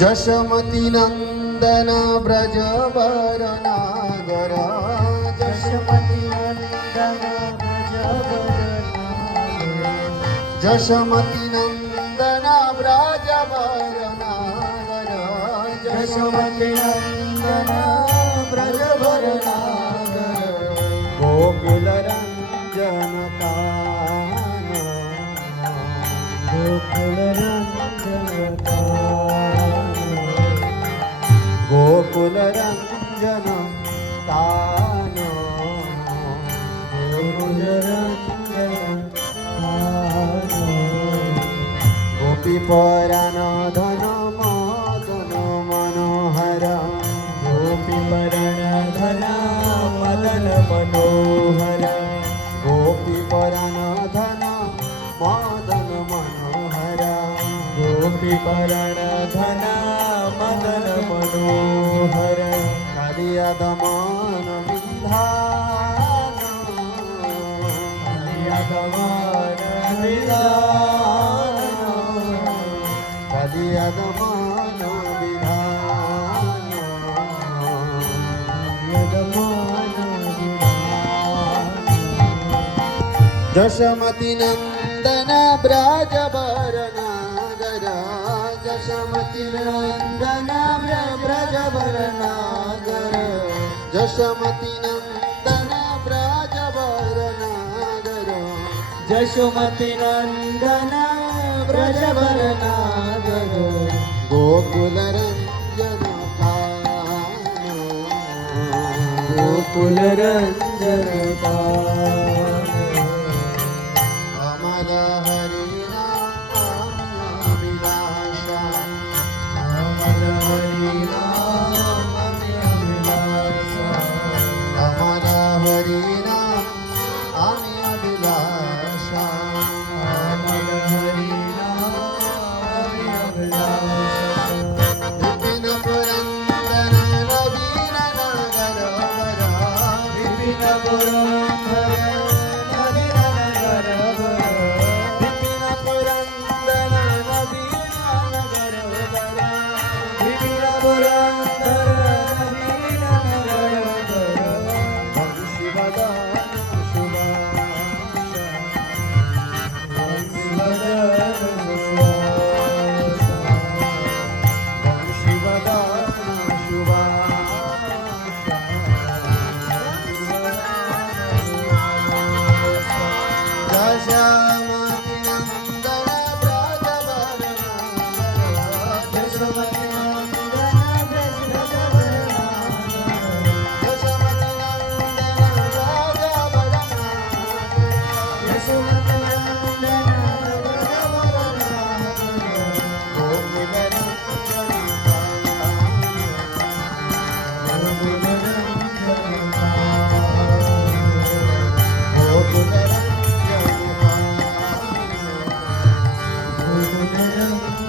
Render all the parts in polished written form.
जशमती नंदन ब्रजवर नागर जशमती नंदन ब्रजवर नागर जशमती नंदन ब्रजवर नागर जशमती नंदन ब्रजवर नागर गोकुल रंजन कानन गोकुल रंजन गोकुल रंजन कानो गोकुल रंजन गोपी परान धन मदन मनोहर गोपी परण धन मदन मनोहर गोपी परान धन मदन मनोहर गोपी परण धन मदन मनोहर कालियादमन विधान यदमान विधान कालियादमन विधान यदमान विधान जशमती नंदन ब्रजवर नागर जशमती नंदन ब्रजवर नागर जशमती नंदन ब्रजवर नागर जशुमती नंदन ब्रजवर नागर गोकुल रंजन कानन गोकुल रंजन अमर हरि नाम अभिलाषा अमर हरि नाम अभिलाषा अमर हरि नाम आमी अभिलाषा अमर हरि नाम अभिलाषा विपिन पुरंदर नवीन नगर वर विपिन पुरंदर नवीन नगर वर विपिन पुरंदर नवीन नगर वर विपिन पुरंदर नवीन नगर वर वंशीवदन सुभाषा वंशीवदन सुभाषा जशमती नंदन ब्रजवर नागर जशमती नंदन ब्रजवर नागर जशमती नंदन ब्रजवर नागर यशोमती नंदन ब्रजवर नागर गोकुल रंजन गोकुल रंजन गोकुल रंजन गोकुल रंजन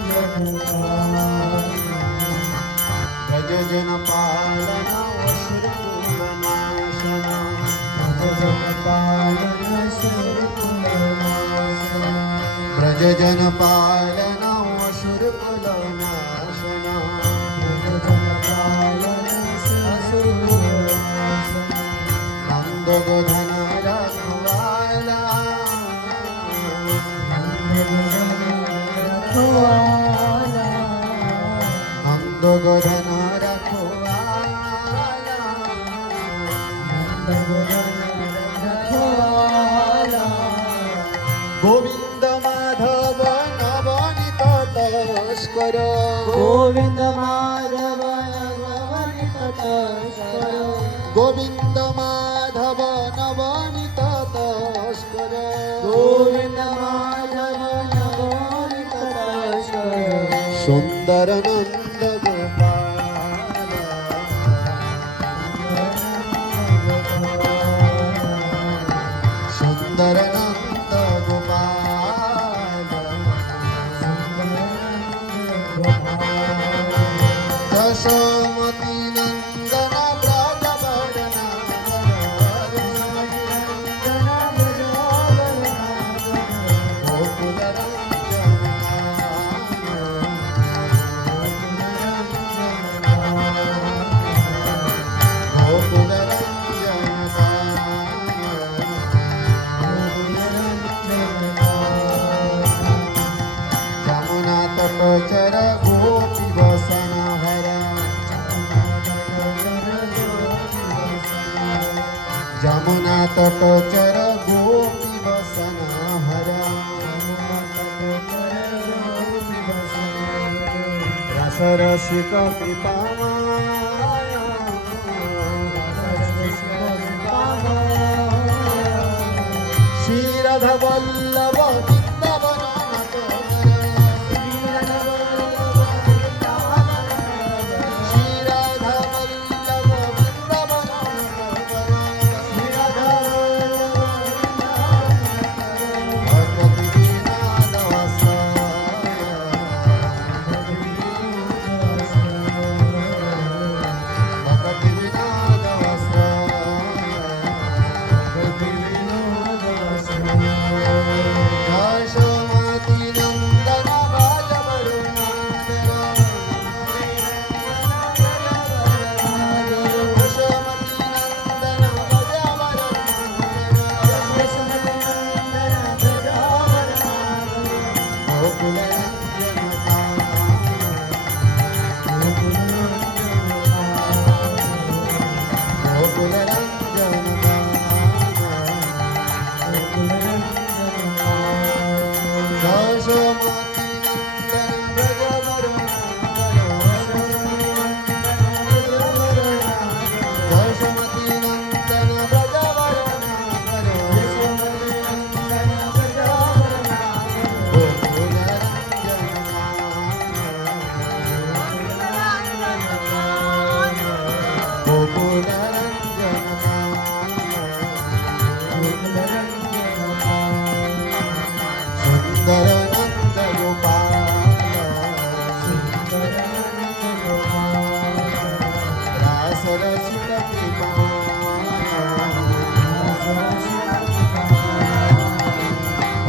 गज जन पालन अश्रुकुल नाशन जन पालन शरकुल नाशन ब्रज जन पालन अश्रुकुल नाशन जन पालन शरकुल नाशन नंद गोधन रखवाला रखवाला नंद गोधन रखवाला रखवाला गोविंद माधव नवनीत तस्कर गोविंद माधव नवनीत तस्कर गोविंद माधव नवनीत तस्कर गोविंद माधव नवनीत तस्कर सुंदर नंद गोपाल सुंदर नंद गोपाल जशमती नंदन ब्रजवर नागर गोकुल रंजन રસિક કૃપામાયા શ્રી રાધા વલ્લભ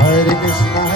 Hare Krishna